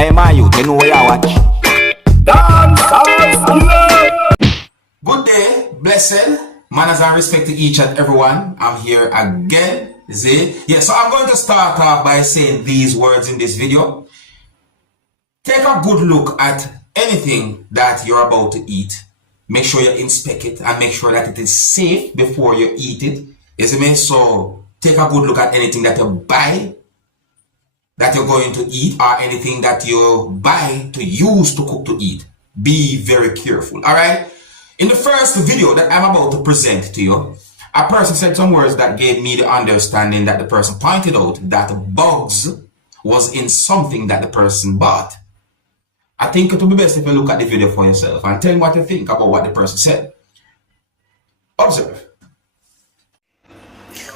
Hey, my youth, you know where you watch? Dancehall. Good day, blessed, manners and respect to each and everyone. I'm here again. So I'm going to start off by saying these words in this video. Take a good look at anything that you're about to eat. Make sure you inspect it and make sure that it is safe before you eat it. You see me? So take a good look at anything that you buy that you're going to eat, or anything that you buy to use to cook to eat. Be very careful, all right? In the first video that I'm about to present to you, a person said some words that gave me the understanding that the person pointed out that bugs was in something that the person bought. I think it would be best if you look at the video for yourself and tell me what you think about what the person said. Observe.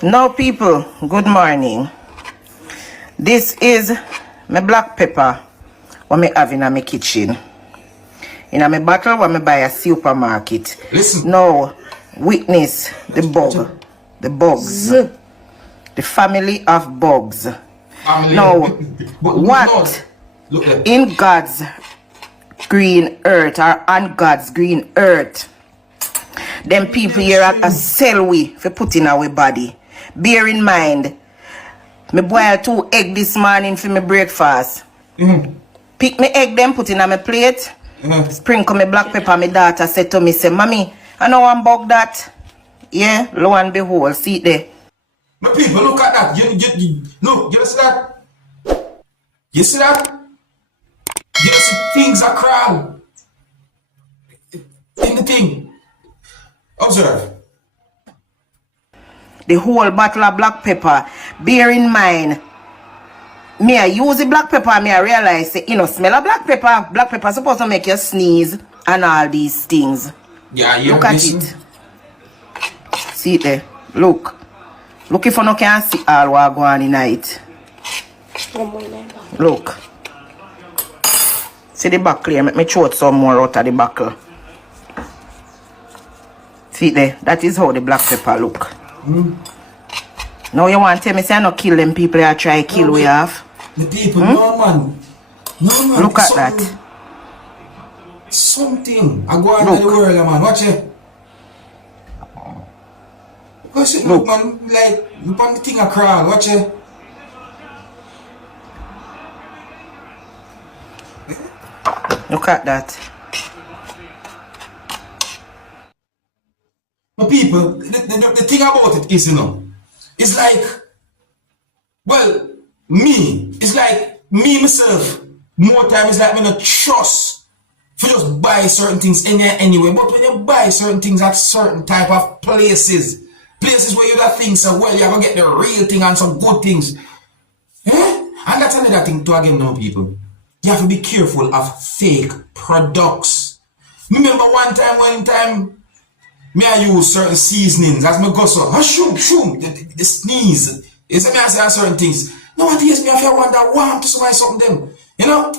Now people, good morning. This is my black pepper what me have in my kitchen. In my bottle what me buy a supermarket. Listen. Now, witness the bugs. The family of bugs. Now, what in God's green earth or on God's green earth, them people here at a sell we for put in our body. Bear in mind, me boil 2 eggs this morning for my breakfast. Pick me egg them, put in on my plate. Sprinkle me black pepper. My daughter said to me, say, Mommy, I know one bug that. Yeah, lo and behold, see it there. My people, look at that. Look, you see that? You see that? You see things are crawl in the thing. Observe. The whole bottle of black pepper. Bear in mind, me I use the black pepper, me I realize, say, you know, smell of black pepper. Black pepper supposed to make you sneeze and all these things. Yeah, look at it. See it there. Look. Look if you no can see all what go on in it. Look. See the back clear. Make me throw some more out of the buckle. See it there. That is how the black pepper look. Now you want to tell me say I not kill them people that try to kill we have? The people, no man. No man. Look at that. Something I go on in the world, man. Watch it. Because it look, man, like look on the thing I crawl. Watch it. Look at that. But people, the thing about it is, you know, it's like, well, it's like me myself, more time it's like me not trust to just buy certain things anyway. But when you buy certain things at certain type of places where you got things so well, you're gonna get the real thing and some good things. And that's another thing to again now, people. You have to be careful of fake products. Remember one time me I use certain seasonings as me go so shoom the sneeze. You see me I say certain things. Nowadays me I feel wonder why to somebody something them. You know?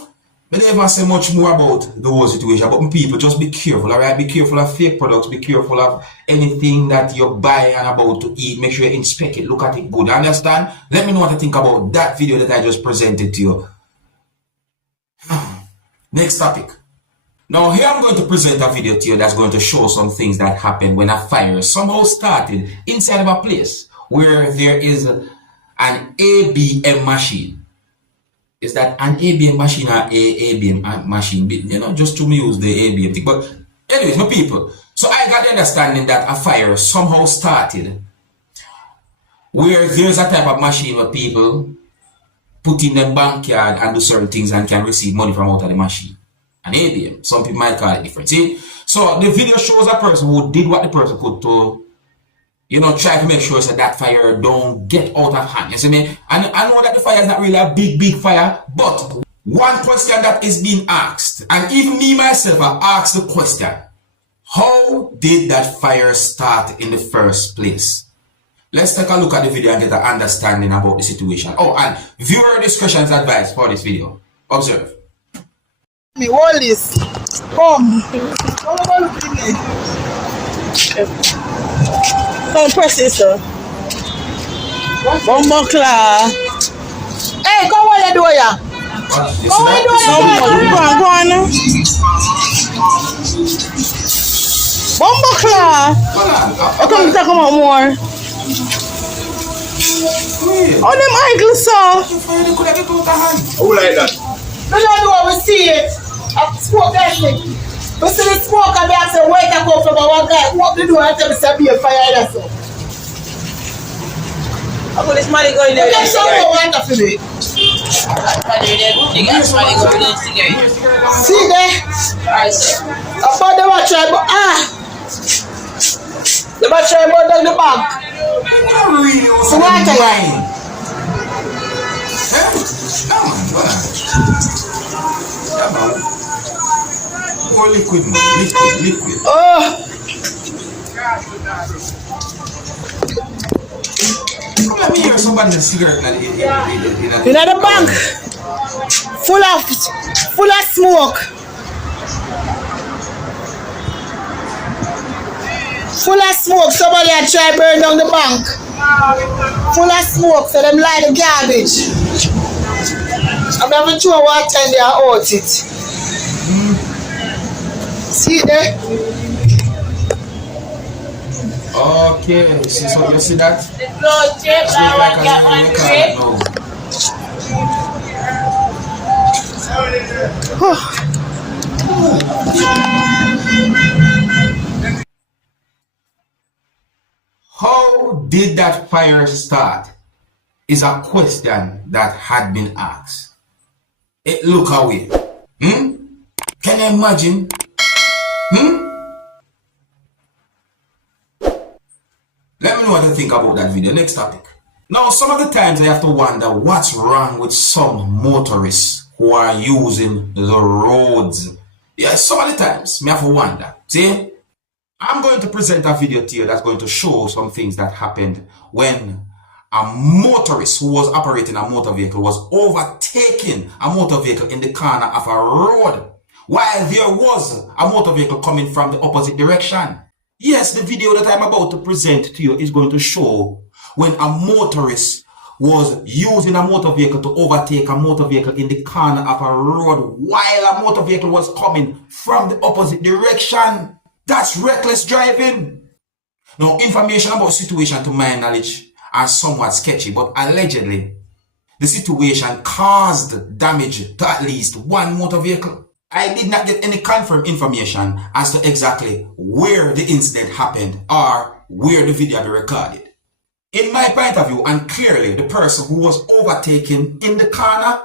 I don't even say much more about the whole situation, but people just be careful, alright? Be careful of fake products, be careful of anything that you buy and about to eat. Make sure you inspect it, look at it good. Understand? Let me know what you think about that video that I just presented to you. Next topic. Now here I'm going to present a video to you that's going to show some things that happen when a fire somehow started inside of a place where there is an ABM machine. Is that an ABM machine or ABM machine? You know, just to use the ABM thing. But anyways, my people, so I got the understanding that a fire somehow started where there's a type of machine where people put in the backyard and do certain things and can receive money from out of the machine. An ABM. Some people might call it different. See? So the video shows a person who did what the person could to, you know, try to make sure so that fire don't get out of hand. You see me? And I know that the fire is not really a big fire, but one question that is being asked, and even me myself, I asked the question, how did that fire start in the first place? Let's take a look at the video and get an understanding about the situation. Oh, and viewer discretion is advised for this video. Observe. Me hold this. Come. Come press this, sir. Bombo claw. Hey, come on, do ya. You see that? Go on. Bumbleclaw. How come you talk about more? Oh, them ankles, so. Who like that? No, we see it. I smoke that thing. We see the smoke and they have to wait and come from one guy. What they do and tell me to be a fire that's so. I'm going to money going there. Let's show you what to do. See there? I thought they were trying, but they were trying to down the bank. So what are you? More liquid, man. Liquid. Oh! Come let me hear somebody cigarette in the bank. Full of smoke. Full of smoke. Somebody had tried to burn down the bank. Full of smoke, so them light the garbage. I'm never sure what time they are out it. See there? Okay, so you see that? How did that fire start? Is a question that had been asked. Look away. Can you imagine? Let me know what you think about that video. Next topic. Now, some of the times I have to wonder what's wrong with some motorists who are using the roads. Yeah, some of the times I have to wonder. See? I'm going to present a video to you that's going to show some things that happened when a motorist who was operating a motor vehicle was overtaking a motor vehicle in the corner of a road while there was a motor vehicle coming from the opposite direction. Yes, the video that I'm about to present to you is going to show when a motorist was using a motor vehicle to overtake a motor vehicle in the corner of a road while a motor vehicle was coming from the opposite direction. That's reckless driving. Now, information about the situation to my knowledge are somewhat sketchy, but allegedly, the situation caused damage to at least one motor vehicle. I did not get any confirmed information as to exactly where the incident happened or where the video be recorded. In my point of view, and clearly the person who was overtaken in the corner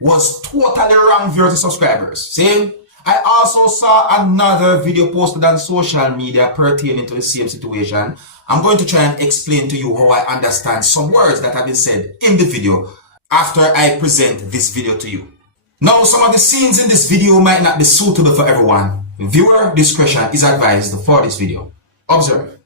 was totally wrong views and subscribers. See? I also saw another video posted on social media pertaining to the same situation. I'm going to try and explain to you how I understand some words that have been said in the video after I present this video to you. Now, some of the scenes in this video might not be suitable for everyone. Viewer discretion is advised for this video. Observe.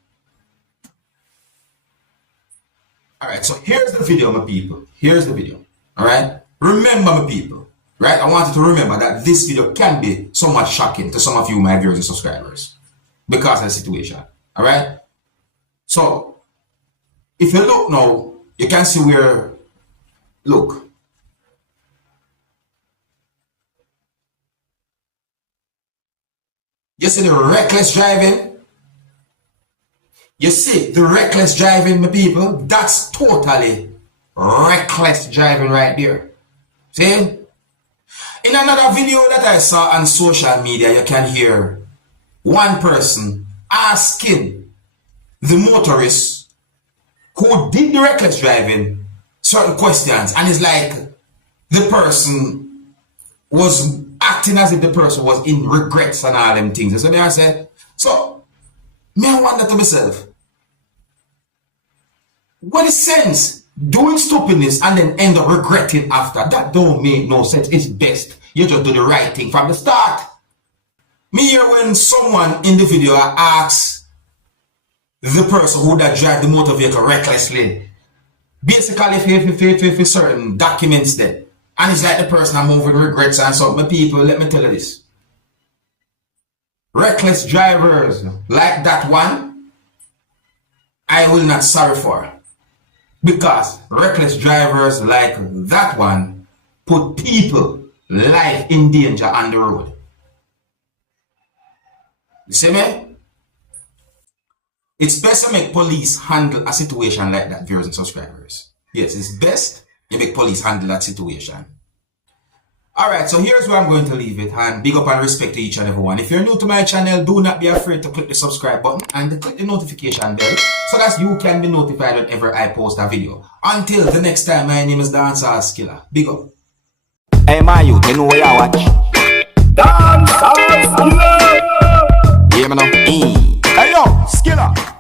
Alright, so here's the video, my people. Here's the video. Alright? Remember, my people. Right? I want you to remember that this video can be somewhat shocking to some of you, my viewers and subscribers, because of the situation. Alright? So, if you look now, you can see where, look. You see the reckless driving? You see the reckless driving, my people? That's totally reckless driving right there. See? In another video that I saw on social media, you can hear one person asking the motorist who did the reckless driving certain questions, and it's like the person was acting as if the person was in regrets and all them things. So then I said, so me I wonder to myself, what is sense doing stupidness and then end up regretting after? That don't make no sense. It's best you just do the right thing from the start. Me hear when someone in the video asks the person who that drive the motor vehicle recklessly, basically if certain documents there, and it's like the person I'm moving regrets and something. People, let me tell you this. Reckless drivers like that one, I will not sorry for. Because reckless drivers like that one put people life in danger on the road. You see me? It's best to make police handle a situation like that, viewers and subscribers. Yes, it's best you make police handle that situation. Alright, so here's where I'm going to leave it, and big up and respect to each and every one. If you're new to my channel, do not be afraid to click the subscribe button and click the notification bell so that you can be notified whenever I post a video. Until the next time, my name is Dancehall Skilla. Big up. Hey, my youth, you know where you watch? Dancehall Skilla! Yeah, man. Hey, yo, Skilla!